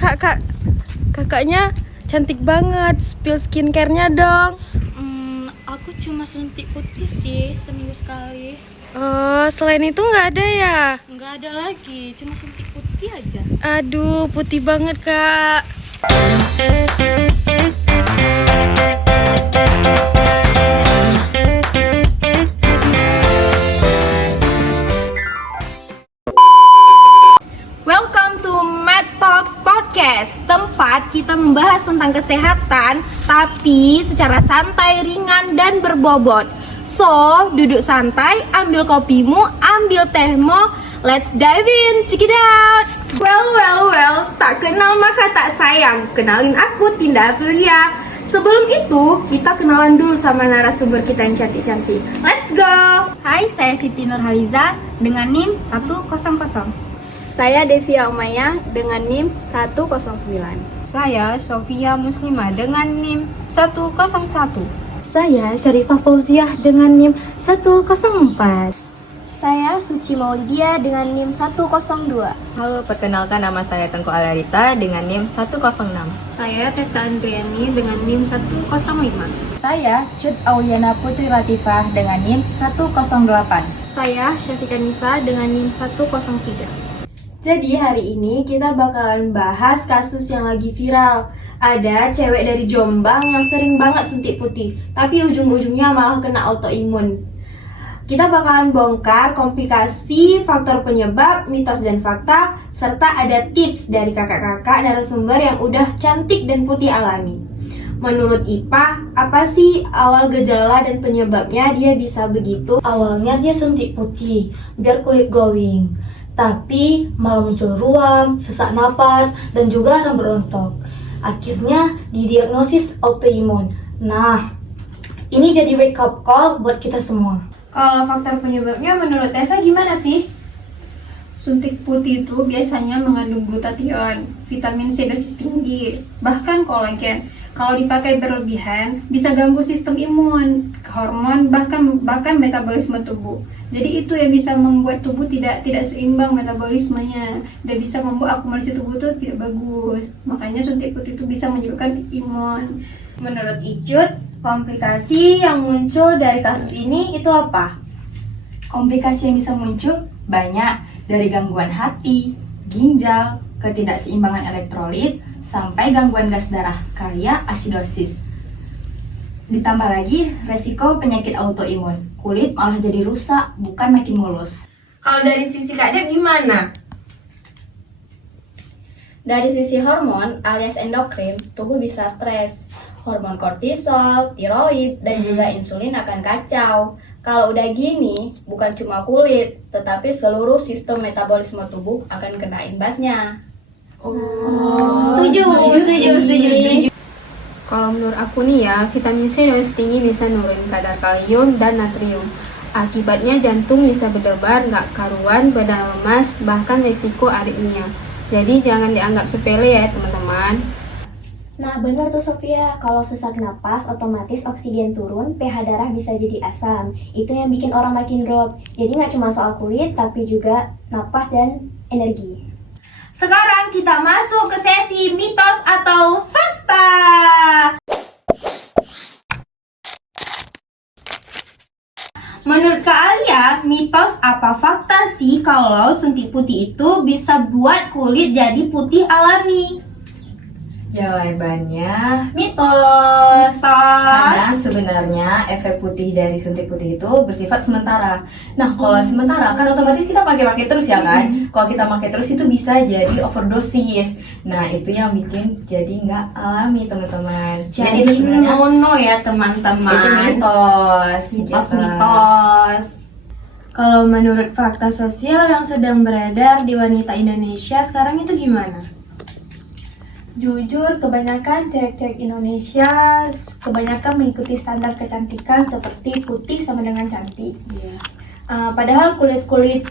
Kakaknya cantik banget. Spill skincare-nya dong. Aku cuma suntik putih sih seminggu sekali. Oh, selain itu nggak ada ya? Nggak ada lagi, cuma suntik putih aja. Aduh, putih banget, Kak. Welcome to Med Talks Podcast, tempat kita membahas tentang kesehatan, tapi secara santai, ringan, dan berbobot. So, duduk santai, ambil kopimu, ambil tehmu, let's dive in, check it out. Well, tak kenal maka tak sayang. Kenalin aku, Tinda Aprilia. Sebelum itu, kita kenalan dulu sama narasumber kita yang cantik-cantik. Let's go! Hai, saya Siti Nurhaliza dengan NIM 100. Saya Devia Umaya dengan NIM 109. Saya Sofia Muslimah dengan NIM 101. Saya Syarifah Fauziah dengan NIM 104. Saya Suci Maulidia dengan NIM 102. Halo, perkenalkan nama saya Tengku Alarita dengan NIM 106. Saya Tessa Andriani dengan NIM 105. Saya Cut Auliana Putri Latifah dengan NIM 108. Saya Syafika Nisa dengan NIM 103. Jadi hari ini kita bakalan bahas kasus yang lagi viral. Ada cewek dari Jombang yang sering banget suntik putih, tapi ujung-ujungnya malah kena autoimun. Kita bakalan bongkar komplikasi, faktor penyebab, mitos dan fakta, serta ada tips dari kakak-kakak narasumber yang udah cantik dan putih alami. Menurut IPA, apa sih awal gejala dan penyebabnya dia bisa begitu? Awalnya dia suntik putih, biar kulit glowing. Tapi malah muncul ruam, sesak napas, dan juga rambut rontok. Akhirnya didiagnosis autoimun. Nah, ini jadi wake up call buat kita semua. Kalau faktor penyebabnya menurut Tessa gimana sih? Suntik putih itu biasanya mengandung glutathione, vitamin C dosis tinggi, bahkan kolagen. Kalau dipakai berlebihan, bisa ganggu sistem imun, hormon, bahkan metabolisme tubuh. Jadi itu yang bisa membuat tubuh tidak seimbang metabolismenya, dan bisa membuat akumulasi tubuh itu tidak bagus. Makanya suntik putih itu bisa menyebabkan imun. Menurut Icut, komplikasi yang muncul dari kasus ini itu apa? Komplikasi yang bisa muncul banyak, dari gangguan hati, ginjal, ketidakseimbangan elektrolit, sampai gangguan gas darah kayak asidosis. Ditambah lagi resiko penyakit autoimun, kulit malah jadi rusak, bukan makin mulus. Kalau dari sisi Kak Dep gimana? Dari sisi hormon alias endokrin, tubuh bisa stres. Hormon kortisol, tiroid, dan juga insulin akan kacau. Kalau udah gini, bukan cuma kulit, tetapi seluruh sistem metabolisme tubuh akan kena imbasnya. Setuju. Kalau menurut aku nih ya, vitamin C dosis tinggi bisa nurunin kadar kalium dan natrium. Akibatnya jantung bisa berdebar, nggak karuan, badan lemas, bahkan risiko aritmia. Jadi jangan dianggap sepele ya teman-teman. Nah benar tuh Sofia, kalau sesak napas otomatis oksigen turun, pH darah bisa jadi asam. Itu yang bikin orang makin drop. Jadi nggak cuma soal kulit, tapi juga napas dan energi. Sekarang kita masuk ke sesi mitos atau fakta. Menurut Kak Alia, mitos apa fakta sih kalau suntik putih itu bisa buat kulit jadi putih alami? Jawabannya mitos. Karena sebenarnya efek putih dari suntik putih itu bersifat sementara. Nah, kalau sementara kan otomatis kita pakai terus ya kan. Kalau kita pakai terus itu bisa jadi overdosis. Nah, itu yang bikin jadi nggak alami teman-teman. Jadi itu sebenarnya ya teman-teman. Itu mitos. Mitos. Kalau menurut fakta sosial yang sedang beredar di wanita Indonesia sekarang itu gimana? Jujur, kebanyakan cewek-cewek Indonesia mengikuti standar kecantikan seperti putih sama dengan cantik. Padahal kulit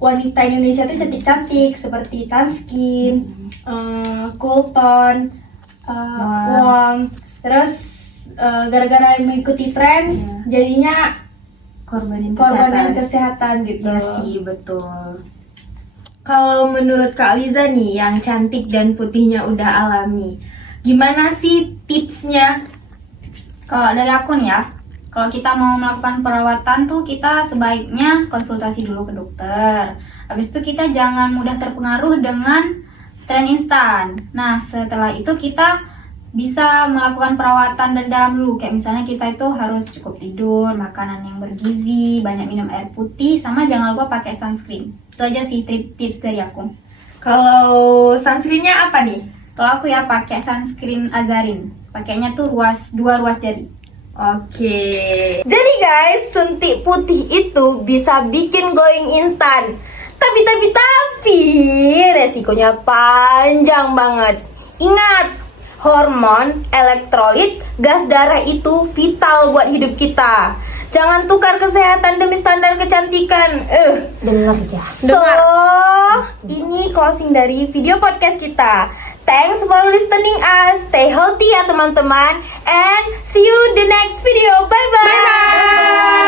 wanita Indonesia itu cantik-cantik seperti tan skin, cool tone, warm. Terus gara-gara mengikuti tren, jadinya korbanin kesehatan gitu. Iya sih, betul. Kalau menurut Kak Liza nih, yang cantik dan putihnya udah alami, gimana sih tipsnya? Kalau dari aku nih ya, kalau kita mau melakukan perawatan tuh kita sebaiknya konsultasi dulu ke dokter. Habis itu kita jangan mudah terpengaruh dengan tren instan. Nah, setelah itu kita bisa melakukan perawatan dari dalam dulu. Kayak misalnya kita itu harus cukup tidur, makanan yang bergizi, banyak minum air putih, sama jangan lupa pakai sunscreen. Itu aja sih tips dari aku. Kalau sunscreennya apa nih? Kalau aku ya pakai sunscreen Azarin. Pakainya tuh dua ruas jari. Oke. Jadi guys, suntik putih itu bisa bikin glowing instan. Tapi resikonya panjang banget. Ingat, hormon, elektrolit, gas darah itu vital buat hidup kita. Jangan tukar kesehatan demi standar kecantikan. Dengar ya. So, ini closing dari video podcast kita. Thanks for listening us. Stay healthy ya teman-teman. And see you the next video. Bye-bye.